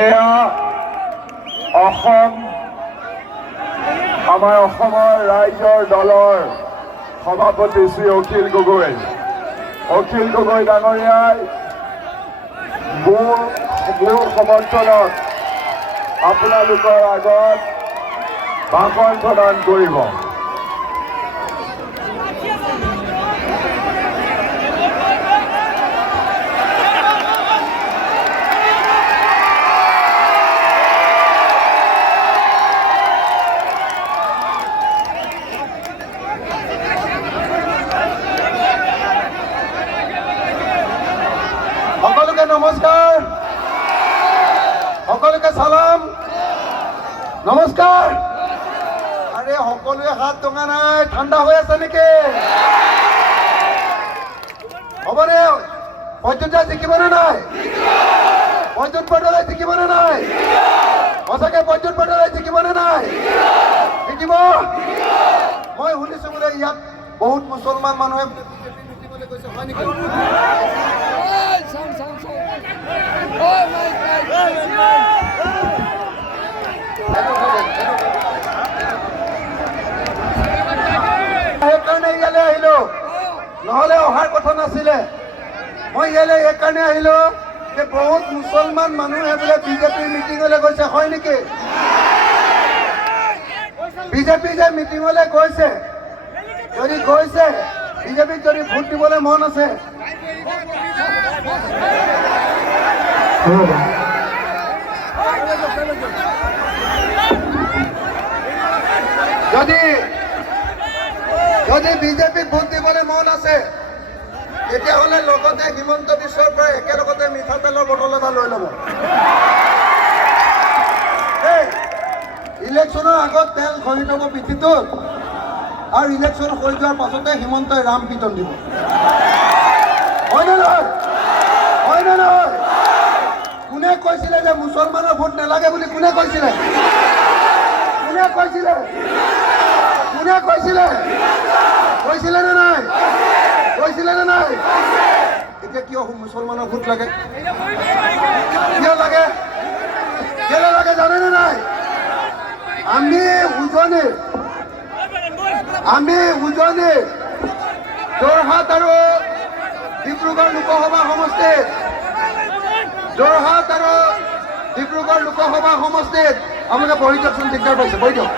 এয়া আমাৰ অসমৰ ৰাইজৰ দলৰ সভাপতি শ্ৰী অখিল গগৈ ডাঙৰীয়াই মোৰ সমৰ্থনত আপোনালোকৰ আগত ভাষণ প্ৰদান কৰিব। সকলোকে নমস্কাৰ, সকলোকে সালাম, নমস্কাৰ। আৰে সকলোৱে হাত টঙা নাই, ঠাণ্ডা হৈ আছে নেকি? হ'বনে? প্ৰদ্যুৎ জিকিবনে নাই? প্ৰদ্যুৎ বৰদলৈ জিকিবনে নাই? সঁচাকে প্ৰদ্যুৎ বৰদলৈ জিকিবনে নাই? জিকিব। মই শুনিছো বোলে ইয়াত বহুত মুছলমান মানুহে গৈছে, হয় নেকি? সেইকাৰণে ইয়ালৈ আহিলো, নহলে অহাৰ কথা নাছিলে। মই ইয়ালৈ এইকাৰণে আহিলো যে বহুত মুছলমান মানুহে বোলে বিজেপিৰ মিটিঙলৈ গৈছে, হয় নেকি? বিজেপি যে মিটিঙলৈ গৈছে, যদি গৈছে বিজেপিক যদি ভোট দিবলৈ মন আছে, যদি বিজেপিক ভোট দিবলৈ মন আছে, তেতিয়াহ'লে লগতে হিমন্ত বিশ্বৰ পৰা একেলগতে মিঠাতেলৰ বটল এটা লৈ ল'ব। ইলেকশ্যনৰ আগত তেল ঘঁহি ল'ব পিঠিটোত, আৰু ইলেকশ্যন হৈ যোৱাৰ পাছতে হিমন্তই ৰাম পিটন দিব। হয়নে নহয়? হয়নে নহয়? কোনে কৈছিলে যে মুছলমানৰ ভোট নালাগে বুলি? কোনে কৈছিলে? কোনে কৈছিলে? কোনে কৈছিলে? কৈছিলে নে নাই? কৈছিলে নে নাই? এতিয়া কিয় মুছলমানৰ ভোট লাগে? কিয় লাগে? কেলে লাগে জানেনে নাই? আমি উজনি যোৰহাট আৰু ডিব্ৰুগড় লোকসভা সমষ্টিত, আপোনালোকে বহি দিয়কচোন, দিগদাৰ পাইছে, বহি দিয়ক।